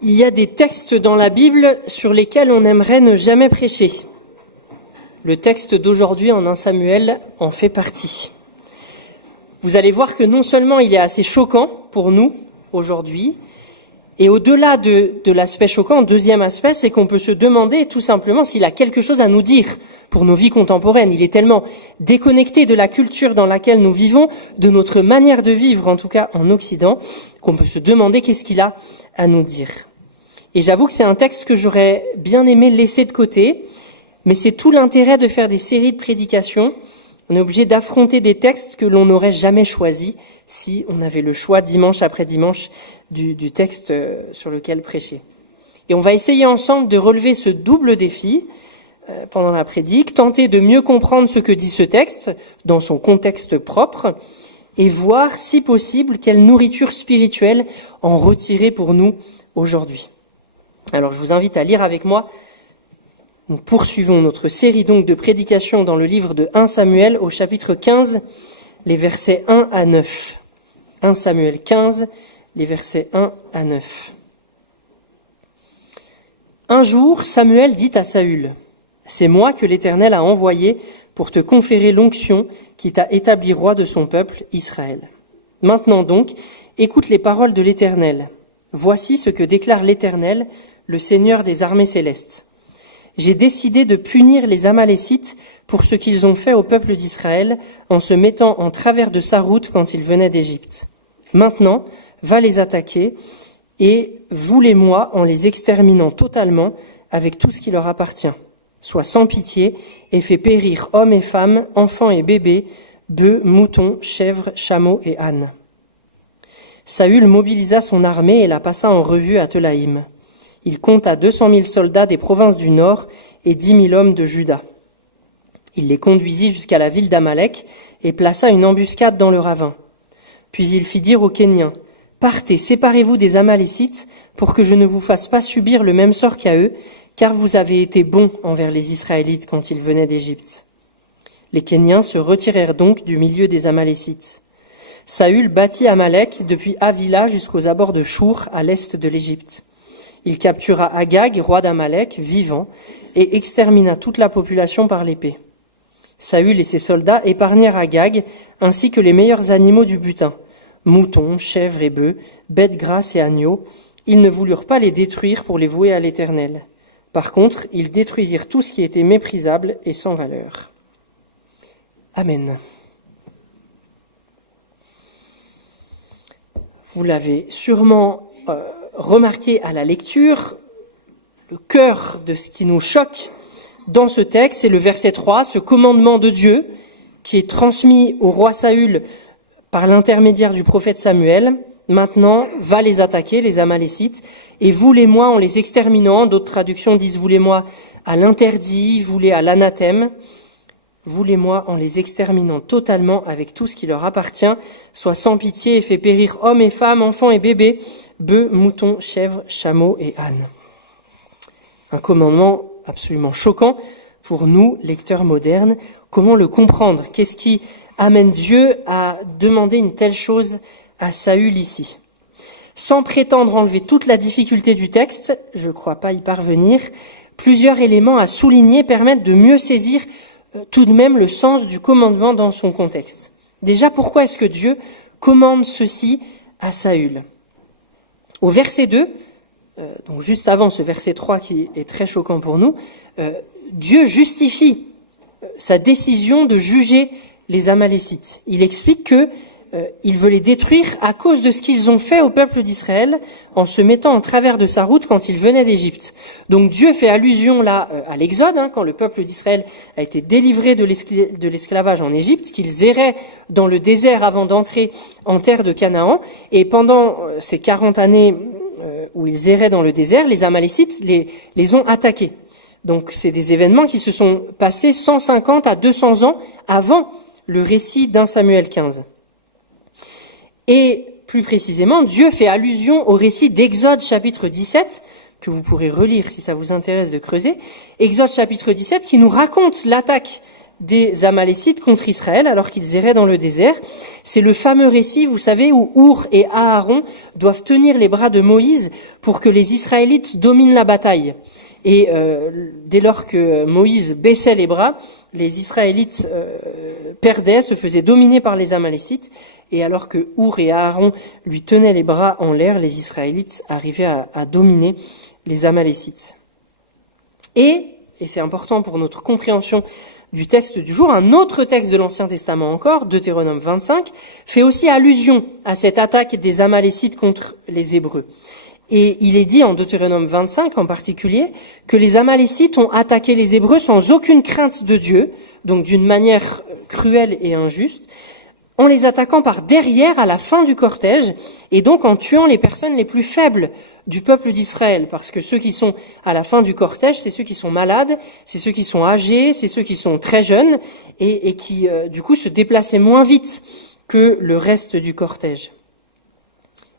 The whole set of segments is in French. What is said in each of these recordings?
Il y a des textes dans la Bible sur lesquels on aimerait ne jamais prêcher. Le texte d'aujourd'hui en 1 Samuel en fait partie. Vous allez voir que non seulement il est assez choquant pour nous aujourd'hui, et au-delà de l'aspect choquant, deuxième aspect, c'est qu'on peut se demander tout simplement s'il a quelque chose à nous dire pour nos vies contemporaines. Il est tellement déconnecté de la culture dans laquelle nous vivons, de notre manière de vivre, en tout cas en Occident, qu'on peut se demander qu'est-ce qu'il a à nous dire. Et j'avoue que c'est un texte que j'aurais bien aimé laisser de côté, mais c'est tout l'intérêt de faire des séries de prédications. On est obligé d'affronter des textes que l'on n'aurait jamais choisis si on avait le choix dimanche après dimanche du texte sur lequel prêcher. Et on va essayer ensemble de relever ce double défi pendant la prédique, tenter de mieux comprendre ce que dit ce texte dans son contexte propre et voir, si possible, quelle nourriture spirituelle en retirer pour nous aujourd'hui. Alors je vous invite à lire avec moi. Nous poursuivons notre série donc de prédications dans le livre de 1 Samuel au chapitre 15, les versets 1 à 9. 1 Samuel 15, les versets 1 à 9. Un jour, Samuel dit à Saül, « C'est moi que l'Éternel a envoyé pour te conférer l'onction qui t'a établi roi de son peuple, Israël. Maintenant donc, écoute les paroles de l'Éternel. Voici ce que déclare l'Éternel, le Seigneur des armées célestes. J'ai décidé de punir les Amalécites pour ce qu'ils ont fait au peuple d'Israël en se mettant en travers de sa route quand ils venaient d'Égypte. Maintenant, va les attaquer et voulez-moi en les exterminant totalement avec tout ce qui leur appartient. Sois sans pitié et fais périr hommes et femmes, enfants et bébés, bœufs, moutons, chèvres, chameaux et ânes. » Saül mobilisa son armée et la passa en revue à Telaïm. Il compta 200 000 soldats des provinces du Nord et 10 000 hommes de Juda. Il les conduisit jusqu'à la ville d'Amalek et plaça une embuscade dans le ravin. Puis il fit dire aux Kéniens, « Partez, séparez-vous des Amalécites pour que je ne vous fasse pas subir le même sort qu'à eux, car vous avez été bons envers les Israélites quand ils venaient d'Égypte. » Les Kéniens se retirèrent donc du milieu des Amalécites. Saül bâtit Amalek depuis Havila jusqu'aux abords de Chour à l'est de l'Égypte. Il captura Agag, roi d'Amalek, vivant, et extermina toute la population par l'épée. Saül et ses soldats épargnèrent Agag, ainsi que les meilleurs animaux du butin, moutons, chèvres et bœufs, bêtes grasses et agneaux. Ils ne voulurent pas les détruire pour les vouer à l'Éternel. Par contre, ils détruisirent tout ce qui était méprisable et sans valeur. Amen. Vous l'avez sûrement remarqué à la lecture, le cœur de ce qui nous choque dans ce texte, c'est le verset 3, ce commandement de Dieu qui est transmis au roi Saül par l'intermédiaire du prophète Samuel. Maintenant, va les attaquer, les Amalécites, et voulez-moi en les exterminant. D'autres traductions disent voulez-moi à l'interdit, voulez à l'anathème. Voulez-moi en les exterminant totalement avec tout ce qui leur appartient, sois sans pitié et fais périr hommes et femmes, enfants et bébés, bœufs, moutons, chèvres, chameaux et ânes. Un commandement absolument choquant pour nous, lecteurs modernes. Comment le comprendre? Qu'est-ce qui amène Dieu à demander une telle chose à Saül ici? Sans prétendre enlever toute la difficulté du texte, je ne crois pas y parvenir, plusieurs éléments à souligner permettent de mieux saisir tout de même le sens du commandement dans son contexte. Déjà, pourquoi est-ce que Dieu commande ceci à Saül? Au verset 2, donc juste avant ce verset 3 qui est très choquant pour nous, Dieu justifie sa décision de juger les Amalécites. Il explique que il veut les détruire à cause de ce qu'ils ont fait au peuple d'Israël en se mettant en travers de sa route quand ils venaient d'Égypte. Donc Dieu fait allusion là à l'Exode, quand le peuple d'Israël a été délivré de l'esclavage en Égypte, qu'ils erraient dans le désert avant d'entrer en terre de Canaan. Et pendant ces 40 années où ils erraient dans le désert, les Amalécites les ont attaqués. Donc c'est des événements qui se sont passés 150 à 200 ans avant le récit d'1 Samuel 15. Et plus précisément, Dieu fait allusion au récit d'Exode chapitre 17, que vous pourrez relire si ça vous intéresse de creuser. Exode chapitre 17 qui nous raconte l'attaque des Amalécites contre Israël alors qu'ils erraient dans le désert. C'est le fameux récit, vous savez, où Our et Aaron doivent tenir les bras de Moïse pour que les Israélites dominent la bataille. Et dès lors que Moïse baissait les bras, les Israélites perdaient, se faisaient dominer par les Amalécites. Et alors que Our et Aaron lui tenaient les bras en l'air, les Israélites arrivaient à dominer les Amalécites. Et c'est important pour notre compréhension du texte du jour, un autre texte de l'Ancien Testament encore, Deutéronome 25, fait aussi allusion à cette attaque des Amalécites contre les Hébreux. Et il est dit en Deutéronome 25 en particulier que les Amalécites ont attaqué les Hébreux sans aucune crainte de Dieu, donc d'une manière cruelle et injuste, en les attaquant par derrière à la fin du cortège, et donc en tuant les personnes les plus faibles du peuple d'Israël, parce que ceux qui sont à la fin du cortège, c'est ceux qui sont malades, c'est ceux qui sont âgés, c'est ceux qui sont très jeunes, et qui du coup se déplaçaient moins vite que le reste du cortège.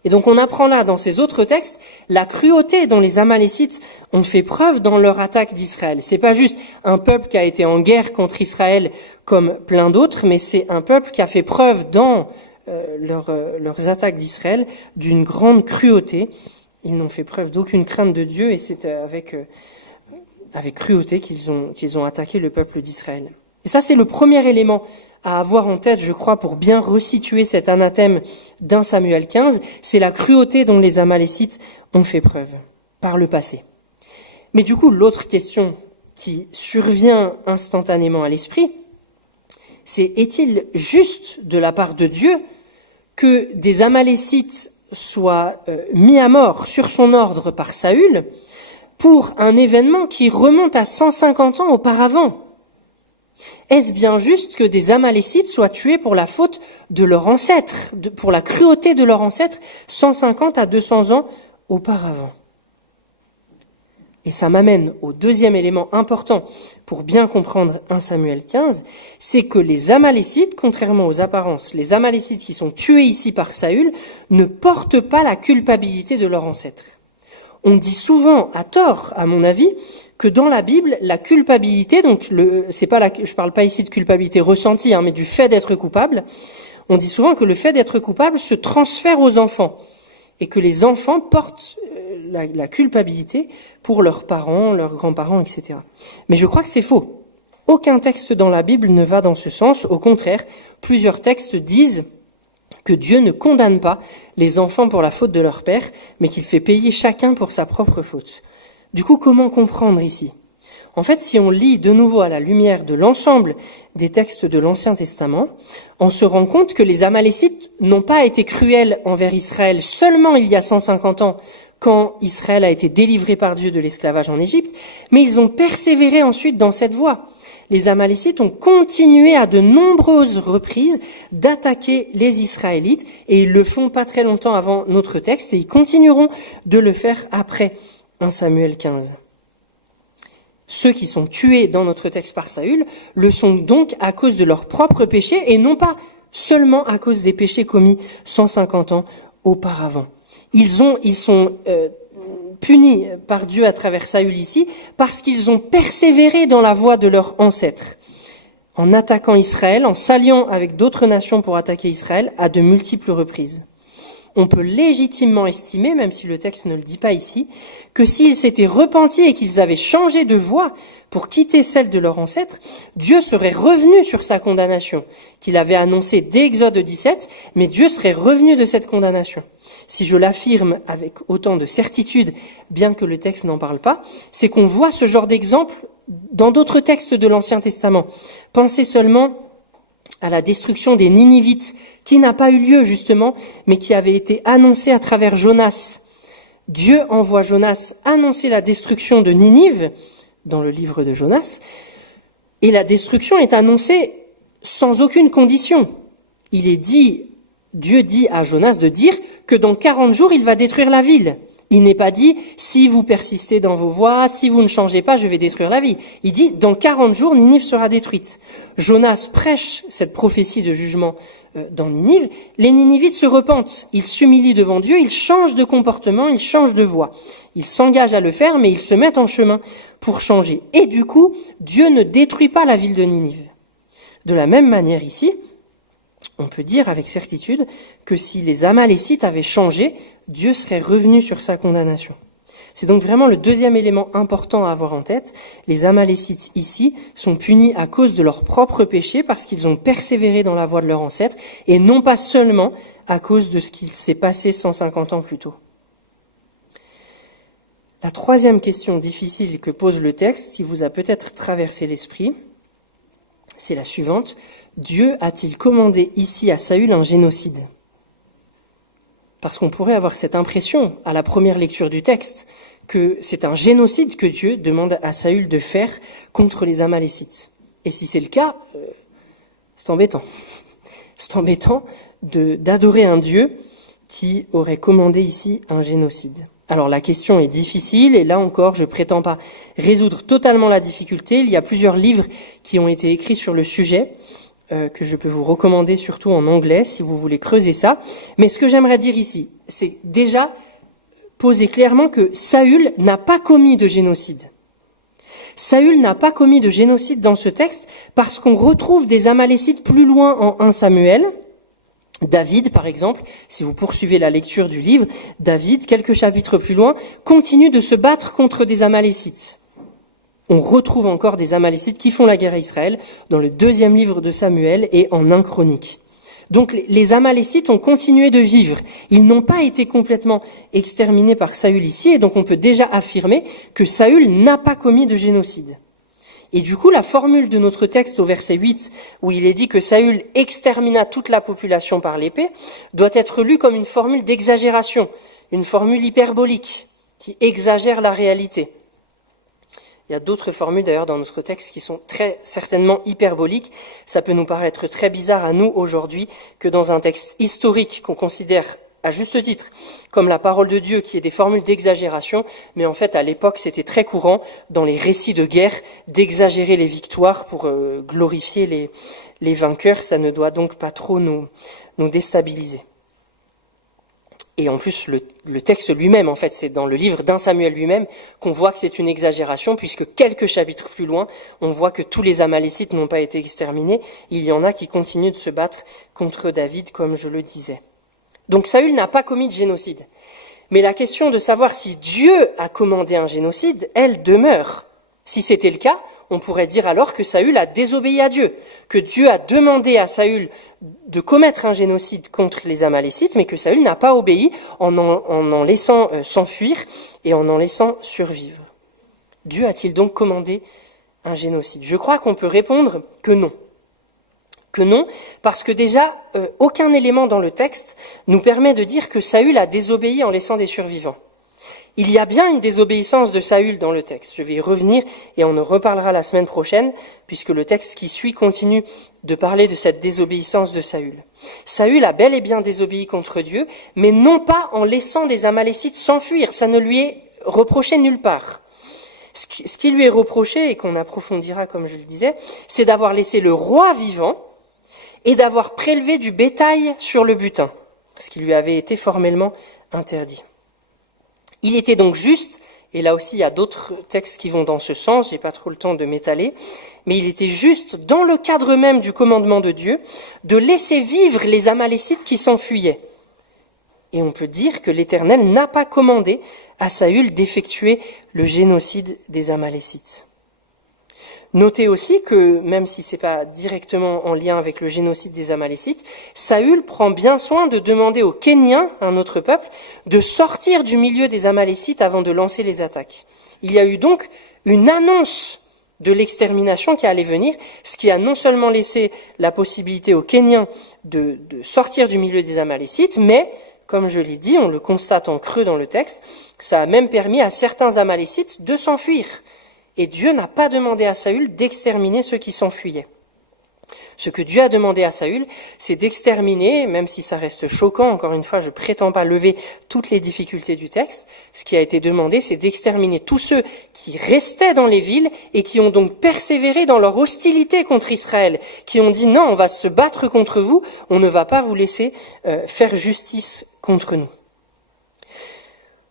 Et donc on apprend là, dans ces autres textes, la cruauté dont les Amalécites ont fait preuve dans leur attaque d'Israël. C'est pas juste un peuple qui a été en guerre contre Israël comme plein d'autres, mais c'est un peuple qui a fait preuve dans leurs attaques d'Israël d'une grande cruauté. Ils n'ont fait preuve d'aucune crainte de Dieu, et c'est avec cruauté qu'ils ont attaqué le peuple d'Israël. Et ça, c'est le premier élément à avoir en tête, je crois, pour bien resituer cet anathème d'un Samuel 15, c'est la cruauté dont les Amalécites ont fait preuve par le passé. Mais du coup, l'autre question qui survient instantanément à l'esprit, c'est est-il juste de la part de Dieu que des Amalécites soient mis à mort sur son ordre par Saül pour un événement qui remonte à 150 ans auparavant? Est-ce bien juste que des Amalécites soient tués pour la faute de leur ancêtre, pour la cruauté de leur ancêtre 150 à 200 ans auparavant? Et ça m'amène au deuxième élément important pour bien comprendre 1 Samuel 15, c'est que les Amalécites, contrairement aux apparences, les Amalécites qui sont tués ici par Saül, ne portent pas la culpabilité de leur ancêtre. On dit souvent, à tort, à mon avis, que dans la Bible, la culpabilité, donc je parle pas ici de culpabilité ressentie, mais du fait d'être coupable, on dit souvent que le fait d'être coupable se transfère aux enfants, et que les enfants portent la culpabilité pour leurs parents, leurs grands-parents, etc. Mais je crois que c'est faux. Aucun texte dans la Bible ne va dans ce sens. Au contraire, plusieurs textes disent que Dieu ne condamne pas les enfants pour la faute de leur père, mais qu'il fait payer chacun pour sa propre faute. Du coup, comment comprendre ici? En fait, si on lit de nouveau à la lumière de l'ensemble des textes de l'Ancien Testament, on se rend compte que les Amalécites n'ont pas été cruels envers Israël seulement il y a 150 ans, quand Israël a été délivré par Dieu de l'esclavage en Égypte, mais ils ont persévéré ensuite dans cette voie. Les Amalécites ont continué à de nombreuses reprises d'attaquer les Israélites, et ils le font pas très longtemps avant notre texte, et ils continueront de le faire après 1 Samuel 15. Ceux qui sont tués dans notre texte par Saül le sont donc à cause de leurs propres péchés, et non pas seulement à cause des péchés commis 150 ans auparavant. Ils sont punis par Dieu à travers Saül ici parce qu'ils ont persévéré dans la voie de leurs ancêtres, en attaquant Israël, en s'alliant avec d'autres nations pour attaquer Israël à de multiples reprises. On peut légitimement estimer, même si le texte ne le dit pas ici, que s'ils s'étaient repentis et qu'ils avaient changé de voie pour quitter celle de leurs ancêtres, Dieu serait revenu sur sa condamnation, qu'il avait annoncée dès Exode 17, mais Dieu serait revenu de cette condamnation. Si je l'affirme avec autant de certitude, bien que le texte n'en parle pas, c'est qu'on voit ce genre d'exemple dans d'autres textes de l'Ancien Testament. Pensez seulement à la destruction des Ninivites, qui n'a pas eu lieu justement, mais qui avait été annoncée à travers Jonas. Dieu envoie Jonas annoncer la destruction de Ninive, dans le livre de Jonas, et la destruction est annoncée sans aucune condition. Dieu dit à Jonas de dire que dans 40 jours, il va détruire la ville. Il n'est pas dit, si vous persistez dans vos voies, si vous ne changez pas, je vais détruire la ville. Il dit, dans 40 jours, Ninive sera détruite. Jonas prêche cette prophétie de jugement dans Ninive. Les Ninivites se repentent, ils s'humilient devant Dieu, ils changent de comportement, ils changent de voie. Ils s'engagent à le faire, mais ils se mettent en chemin pour changer. Et du coup, Dieu ne détruit pas la ville de Ninive. De la même manière ici, on peut dire avec certitude que si les Amalécites avaient changé, Dieu serait revenu sur sa condamnation. C'est donc vraiment le deuxième élément important à avoir en tête. Les Amalécites ici sont punis à cause de leur propre péché parce qu'ils ont persévéré dans la voie de leur ancêtre et non pas seulement à cause de ce qu'il s'est passé 150 ans plus tôt. La troisième question difficile que pose le texte, qui vous a peut-être traversé l'esprit, c'est la suivante. Dieu a-t-il commandé ici à Saül un génocide ? Parce qu'on pourrait avoir cette impression, à la première lecture du texte, que c'est un génocide que Dieu demande à Saül de faire contre les Amalécites. Et si c'est le cas, c'est embêtant. C'est embêtant d'adorer un Dieu qui aurait commandé ici un génocide. Alors la question est difficile, et là encore, je prétends pas résoudre totalement la difficulté. Il y a plusieurs livres qui ont été écrits sur le sujet, que je peux vous recommander, surtout en anglais, si vous voulez creuser ça. Mais ce que j'aimerais dire ici, c'est déjà poser clairement que Saül n'a pas commis de génocide. Saül n'a pas commis de génocide dans ce texte parce qu'on retrouve des Amalécites plus loin en 1 Samuel. David, par exemple, si vous poursuivez la lecture du livre, David, quelques chapitres plus loin, continue de se battre contre des Amalécites. On retrouve encore des Amalécites qui font la guerre à Israël dans le 2e livre de Samuel et en 1 Chronique. Donc les Amalécites ont continué de vivre. Ils n'ont pas été complètement exterminés par Saül ici, et donc on peut déjà affirmer que Saül n'a pas commis de génocide. Et du coup, la formule de notre texte au verset 8, où il est dit que Saül extermina toute la population par l'épée, doit être lue comme une formule d'exagération, une formule hyperbolique, qui exagère la réalité. Il y a d'autres formules d'ailleurs dans notre texte qui sont très certainement hyperboliques. Ça peut nous paraître très bizarre à nous aujourd'hui que dans un texte historique qu'on considère à juste titre comme la parole de Dieu, qui est des formules d'exagération, mais en fait à l'époque c'était très courant dans les récits de guerre d'exagérer les victoires pour glorifier les vainqueurs. Ça ne doit donc pas trop nous déstabiliser. Et en plus, le texte lui-même, en fait, c'est dans le livre d'1 Samuel lui-même qu'on voit que c'est une exagération, puisque quelques chapitres plus loin, on voit que tous les Amalécites n'ont pas été exterminés. Il y en a qui continuent de se battre contre David, comme je le disais. Donc Saül n'a pas commis de génocide. Mais la question de savoir si Dieu a commandé un génocide, elle demeure. Si c'était le cas, on pourrait dire alors que Saül a désobéi à Dieu, que Dieu a demandé à Saül de commettre un génocide contre les Amalécites, mais que Saül n'a pas obéi en laissant s'enfuir et en laissant survivre. Dieu a-t-il donc commandé un génocide ? Je crois qu'on peut répondre que non. Que non, parce que déjà, aucun élément dans le texte nous permet de dire que Saül a désobéi en laissant des survivants. Il y a bien une désobéissance de Saül dans le texte. Je vais y revenir et on en reparlera la semaine prochaine, puisque le texte qui suit continue de parler de cette désobéissance de Saül. Saül a bel et bien désobéi contre Dieu, mais non pas en laissant des Amalécites s'enfuir. Ça ne lui est reproché nulle part. Ce qui lui est reproché, et qu'on approfondira comme je le disais, c'est d'avoir laissé le roi vivant et d'avoir prélevé du bétail sur le butin, ce qui lui avait été formellement interdit. Il était donc juste, et là aussi il y a d'autres textes qui vont dans ce sens, j'ai pas trop le temps de m'étaler, mais il était juste, dans le cadre même du commandement de Dieu, de laisser vivre les Amalécites qui s'enfuyaient. Et on peut dire que l'Éternel n'a pas commandé à Saül d'effectuer le génocide des Amalécites. Notez aussi que, même si c'est pas directement en lien avec le génocide des Amalécites, Saül prend bien soin de demander aux Kéniens, un autre peuple, de sortir du milieu des Amalécites avant de lancer les attaques. Il y a eu donc une annonce de l'extermination qui allait venir, ce qui a non seulement laissé la possibilité aux Kéniens de sortir du milieu des Amalécites, mais, comme je l'ai dit, on le constate en creux dans le texte, ça a même permis à certains Amalécites de s'enfuir. Et Dieu n'a pas demandé à Saül d'exterminer ceux qui s'enfuyaient. Ce que Dieu a demandé à Saül, c'est d'exterminer, même si ça reste choquant, encore une fois, je prétends pas lever toutes les difficultés du texte, ce qui a été demandé, c'est d'exterminer tous ceux qui restaient dans les villes et qui ont donc persévéré dans leur hostilité contre Israël, qui ont dit non, on va se battre contre vous, on ne va pas vous laisser faire justice contre nous.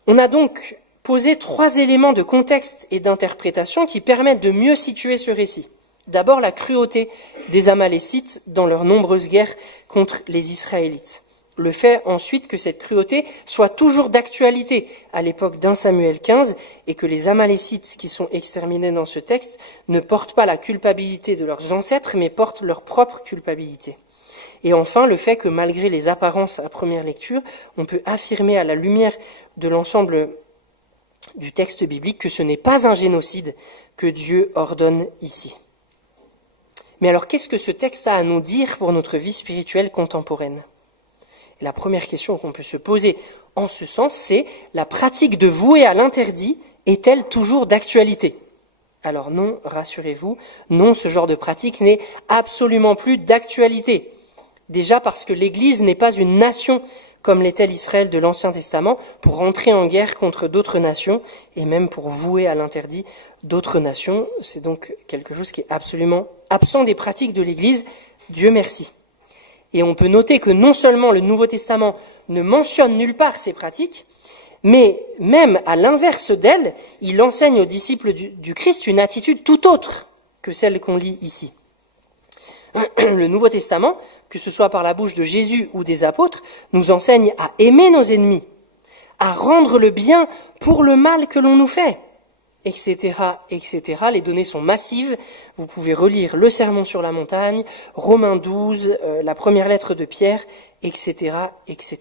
On a donc posé 3 éléments de contexte et d'interprétation qui permettent de mieux situer ce récit. D'abord, la cruauté des Amalécites dans leurs nombreuses guerres contre les Israélites. Le fait ensuite que cette cruauté soit toujours d'actualité à l'époque d'1 Samuel 15 et que les Amalécites qui sont exterminés dans ce texte ne portent pas la culpabilité de leurs ancêtres mais portent leur propre culpabilité. Et enfin, le fait que malgré les apparences à première lecture, on peut affirmer à la lumière de l'ensemble du texte biblique que ce n'est pas un génocide que Dieu ordonne ici. Mais alors, qu'est-ce que ce texte a à nous dire pour notre vie spirituelle contemporaine ? Et la première question qu'on peut se poser en ce sens, c'est la pratique de vouer à l'interdit est-elle toujours d'actualité ? Alors non, rassurez-vous, non, ce genre de pratique n'est absolument plus d'actualité. Déjà parce que l'Église n'est pas une nation comme l'était l'Israël de l'Ancien Testament pour entrer en guerre contre d'autres nations et même pour vouer à l'interdit d'autres nations. C'est donc quelque chose qui est absolument absent des pratiques de l'Église, Dieu merci. Et on peut noter que non seulement le Nouveau Testament ne mentionne nulle part ces pratiques, mais même à l'inverse d'elles, il enseigne aux disciples du Christ une attitude tout autre que celle qu'on lit ici. Le Nouveau Testament, que ce soit par la bouche de Jésus ou des apôtres, nous enseigne à aimer nos ennemis, à rendre le bien pour le mal que l'on nous fait, etc., etc. Les données sont massives. Vous pouvez relire le Sermon sur la montagne, Romains 12, la première lettre de Pierre, etc., etc.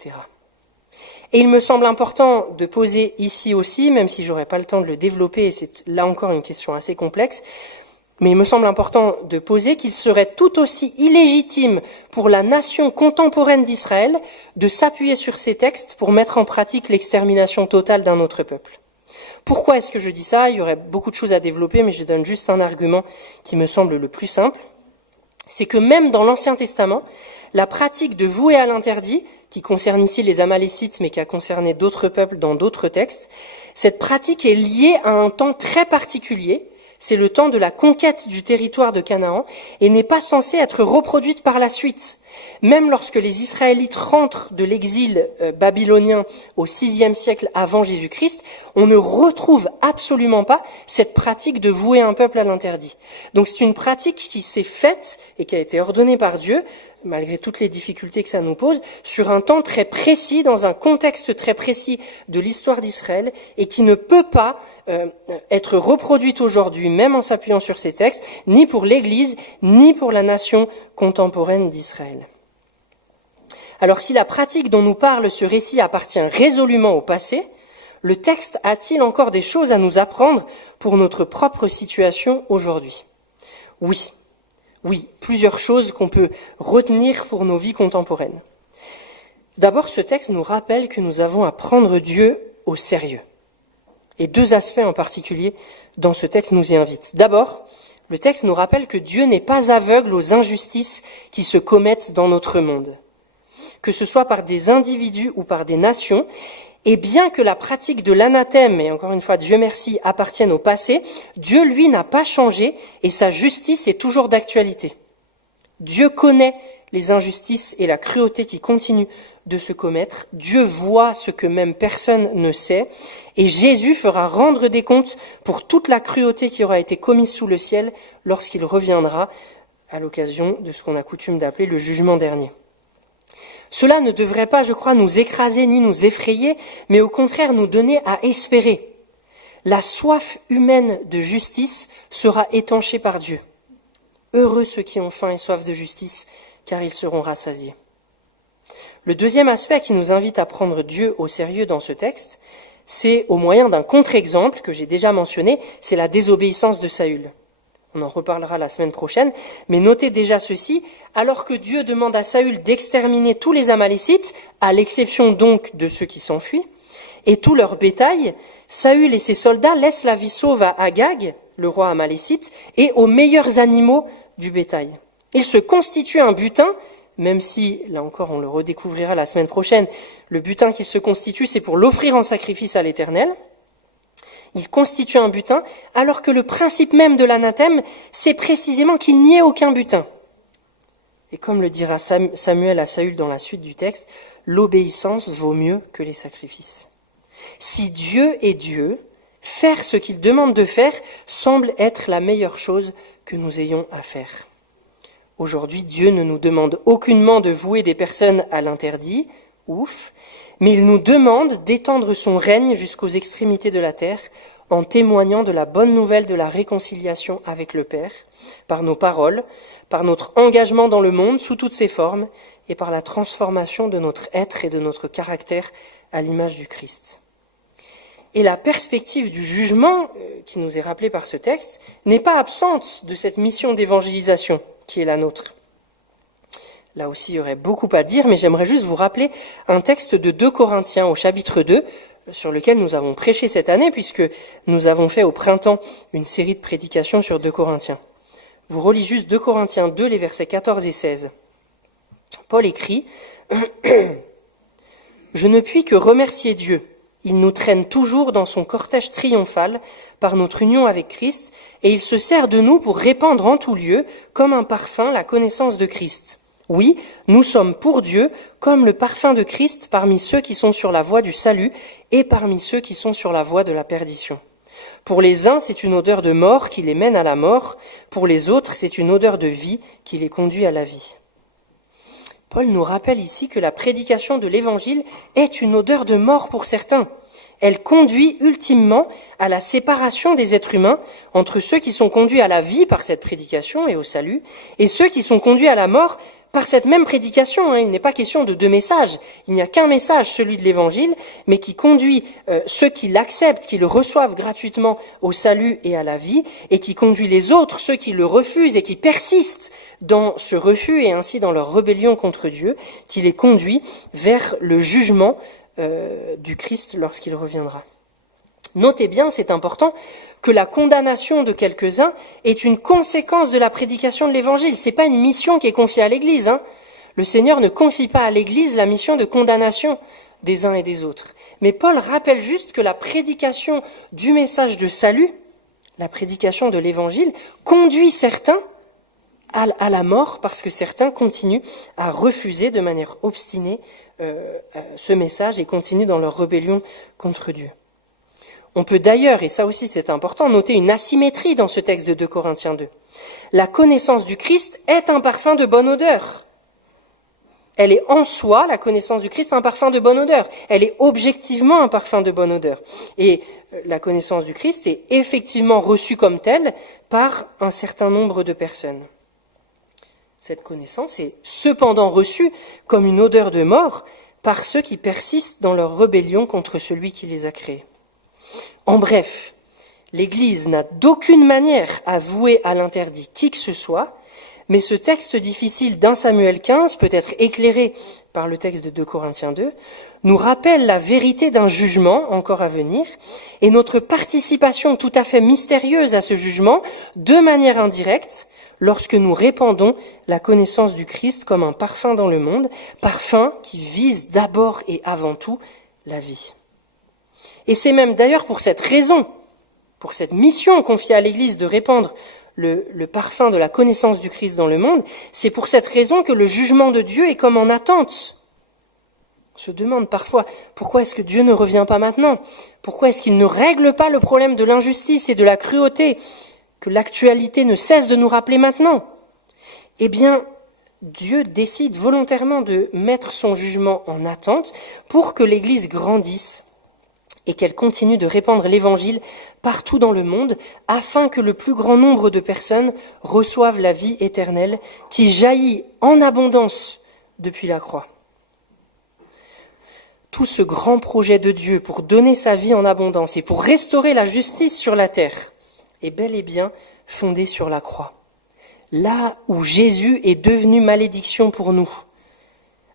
Et il me semble important de poser ici aussi, même si j'aurais pas le temps de le développer, et c'est là encore une question assez complexe, mais il me semble important de poser qu'il serait tout aussi illégitime pour la nation contemporaine d'Israël de s'appuyer sur ces textes pour mettre en pratique l'extermination totale d'un autre peuple. Pourquoi est-ce que je dis ça ? Il y aurait beaucoup de choses à développer, mais je donne juste un argument qui me semble le plus simple. C'est que même dans l'Ancien Testament, la pratique de vouer à l'interdit, qui concerne ici les Amalécites, mais qui a concerné d'autres peuples dans d'autres textes, cette pratique est liée à un temps très particulier. C'est le temps de la conquête du territoire de Canaan et n'est pas censée être reproduite par la suite. Même lorsque les Israélites rentrent de l'exil babylonien au VIe siècle avant Jésus-Christ, on ne retrouve absolument pas cette pratique de vouer un peuple à l'interdit. Donc c'est une pratique qui s'est faite et qui a été ordonnée par Dieu, malgré toutes les difficultés que ça nous pose, sur un temps très précis, dans un contexte très précis de l'histoire d'Israël, et qui ne peut pas être reproduite aujourd'hui, même en s'appuyant sur ces textes, ni pour l'Église, ni pour la nation contemporaine d'Israël. Alors si la pratique dont nous parle ce récit appartient résolument au passé, le texte a-t-il encore des choses à nous apprendre pour notre propre situation aujourd'hui ? Oui, plusieurs choses qu'on peut retenir pour nos vies contemporaines. D'abord, ce texte nous rappelle que nous avons à prendre Dieu au sérieux. Et deux aspects en particulier dans ce texte nous y invitent. D'abord, le texte nous rappelle que Dieu n'est pas aveugle aux injustices qui se commettent dans notre monde, que ce soit par des individus ou par des nations. Et bien que la pratique de l'anathème, et encore une fois, Dieu merci, appartienne au passé, Dieu, lui, n'a pas changé et sa justice est toujours d'actualité. Dieu connaît les injustices et la cruauté qui continuent de se commettre. Dieu voit ce que même personne ne sait. Et Jésus fera rendre des comptes pour toute la cruauté qui aura été commise sous le ciel lorsqu'il reviendra à l'occasion de ce qu'on a coutume d'appeler le jugement dernier. Cela ne devrait pas, je crois, nous écraser ni nous effrayer, mais au contraire nous donner à espérer. La soif humaine de justice sera étanchée par Dieu. Heureux ceux qui ont faim et soif de justice, car ils seront rassasiés. Le deuxième aspect qui nous invite à prendre Dieu au sérieux dans ce texte, c'est au moyen d'un contre-exemple que j'ai déjà mentionné, c'est la désobéissance de Saül. On en reparlera la semaine prochaine, mais notez déjà ceci, alors que Dieu demande à Saül d'exterminer tous les Amalécites, à l'exception donc de ceux qui s'enfuient, et tout leur bétail, Saül et ses soldats laissent la vie sauve à Agag, le roi amalécite, et aux meilleurs animaux du bétail. Ils se constituent un butin, même si, là encore on le redécouvrira la semaine prochaine, le butin qu'ils se constituent, c'est pour l'offrir en sacrifice à l'Éternel. Il constitue un butin, alors que le principe même de l'anathème, c'est précisément qu'il n'y ait aucun butin. Et comme le dira Samuel à Saül dans la suite du texte, l'obéissance vaut mieux que les sacrifices. Si Dieu est Dieu, faire ce qu'il demande de faire semble être la meilleure chose que nous ayons à faire. Aujourd'hui, Dieu ne nous demande aucunement de vouer des personnes à l'interdit, ouf, mais il nous demande d'étendre son règne jusqu'aux extrémités de la terre en témoignant de la bonne nouvelle de la réconciliation avec le Père, par nos paroles, par notre engagement dans le monde sous toutes ses formes et par la transformation de notre être et de notre caractère à l'image du Christ. Et la perspective du jugement, qui nous est rappelée par ce texte, n'est pas absente de cette mission d'évangélisation qui est la nôtre. Là aussi, il y aurait beaucoup à dire, mais j'aimerais juste vous rappeler un texte de 2 Corinthiens au chapitre 2, sur lequel nous avons prêché cette année, puisque nous avons fait au printemps une série de prédications sur 2 Corinthiens. Vous relis juste 2 Corinthiens 2, les versets 14 et 16. Paul écrit « Je ne puis que remercier Dieu. Il nous traîne toujours dans son cortège triomphal par notre union avec Christ, et il se sert de nous pour répandre en tout lieu, comme un parfum, la connaissance de Christ. Oui, nous sommes pour Dieu comme le parfum de Christ parmi ceux qui sont sur la voie du salut et parmi ceux qui sont sur la voie de la perdition. Pour les uns, c'est une odeur de mort qui les mène à la mort, pour les autres, c'est une odeur de vie qui les conduit à la vie. » Paul nous rappelle ici que la prédication de l'Évangile est une odeur de mort pour certains. Elle conduit ultimement à la séparation des êtres humains entre ceux qui sont conduits à la vie par cette prédication et au salut, et ceux qui sont conduits à la mort par cette même prédication. Il n'est pas question de 2 messages. Il n'y a qu'un message, celui de l'Évangile, mais qui conduit ceux qui l'acceptent, qui le reçoivent gratuitement au salut et à la vie, et qui conduit les autres, ceux qui le refusent et qui persistent dans ce refus et ainsi dans leur rébellion contre Dieu, qui les conduit vers le jugement du Christ lorsqu'il reviendra. Notez bien, c'est important, que la condamnation de quelques-uns est une conséquence de la prédication de l'Évangile. C'est pas une mission qui est confiée à l'Église. Le Seigneur ne confie pas à l'Église la mission de condamnation des uns et des autres. Mais Paul rappelle juste que la prédication du message de salut, la prédication de l'Évangile, conduit certains à la mort parce que certains continuent à refuser de manière obstinée ce message et continuent dans leur rébellion contre Dieu. On peut d'ailleurs, et ça aussi c'est important, noter une asymétrie dans ce texte de 2 Corinthiens 2. La connaissance du Christ est un parfum de bonne odeur. Elle est en soi, la connaissance du Christ, un parfum de bonne odeur. Elle est objectivement un parfum de bonne odeur. Et la connaissance du Christ est effectivement reçue comme telle par un certain nombre de personnes. Cette connaissance est cependant reçue comme une odeur de mort par ceux qui persistent dans leur rébellion contre celui qui les a créés. En bref, l'Église n'a d'aucune manière à vouer à l'interdit qui que ce soit, mais ce texte difficile d'1 Samuel 15, peut-être éclairé par le texte de 2 Corinthiens 2, nous rappelle la vérité d'un jugement encore à venir et notre participation tout à fait mystérieuse à ce jugement, de manière indirecte, lorsque nous répandons la connaissance du Christ comme un parfum dans le monde, parfum qui vise d'abord et avant tout la vie. Et c'est même d'ailleurs pour cette raison, pour cette mission confiée à l'Église de répandre le parfum de la connaissance du Christ dans le monde, c'est pour cette raison que le jugement de Dieu est comme en attente. On se demande parfois, pourquoi est-ce que Dieu ne revient pas maintenant ? Pourquoi est-ce qu'il ne règle pas le problème de l'injustice et de la cruauté que l'actualité ne cesse de nous rappeler maintenant ? Eh bien, Dieu décide volontairement de mettre son jugement en attente pour que l'Église grandisse et qu'elle continue de répandre l'Évangile partout dans le monde, afin que le plus grand nombre de personnes reçoivent la vie éternelle qui jaillit en abondance depuis la croix. Tout ce grand projet de Dieu pour donner sa vie en abondance et pour restaurer la justice sur la terre est bel et bien fondé sur la croix. Là où Jésus est devenu malédiction pour nous,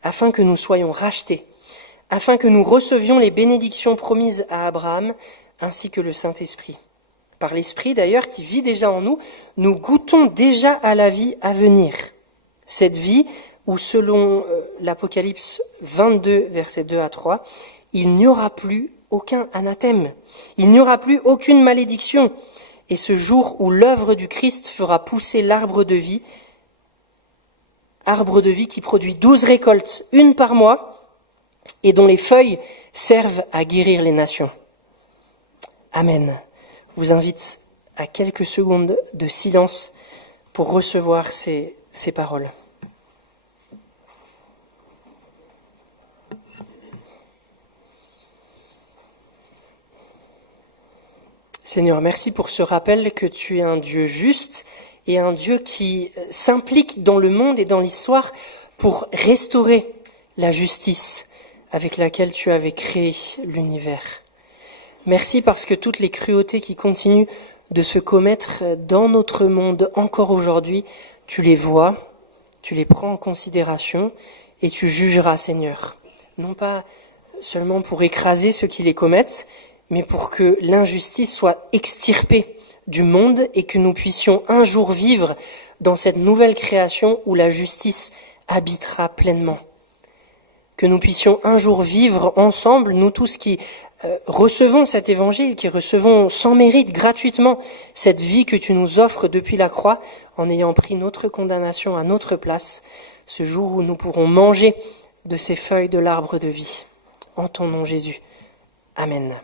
afin que nous soyons rachetés, afin que nous recevions les bénédictions promises à Abraham, ainsi que le Saint-Esprit. Par l'Esprit d'ailleurs qui vit déjà en nous, nous goûtons déjà à la vie à venir. Cette vie où selon l'Apocalypse 22, versets 2 à 3, il n'y aura plus aucun anathème, il n'y aura plus aucune malédiction. Et ce jour où l'œuvre du Christ fera pousser l'arbre de vie qui produit 12 récoltes, une par mois, et dont les feuilles servent à guérir les nations. Amen. Je vous invite à quelques secondes de silence pour recevoir ces paroles. Seigneur, merci pour ce rappel que tu es un Dieu juste et un Dieu qui s'implique dans le monde et dans l'histoire pour restaurer la justice avec laquelle tu avais créé l'univers. Merci parce que toutes les cruautés qui continuent de se commettre dans notre monde encore aujourd'hui, tu les vois, tu les prends en considération et tu jugeras, Seigneur. Non pas seulement pour écraser ceux qui les commettent, mais pour que l'injustice soit extirpée du monde et que nous puissions un jour vivre dans cette nouvelle création où la justice habitera pleinement. Que nous puissions un jour vivre ensemble, nous tous qui recevons cet évangile, qui recevons sans mérite, gratuitement, cette vie que tu nous offres depuis la croix, en ayant pris notre condamnation à notre place, ce jour où nous pourrons manger de ces feuilles de l'arbre de vie. En ton nom, Jésus. Amen.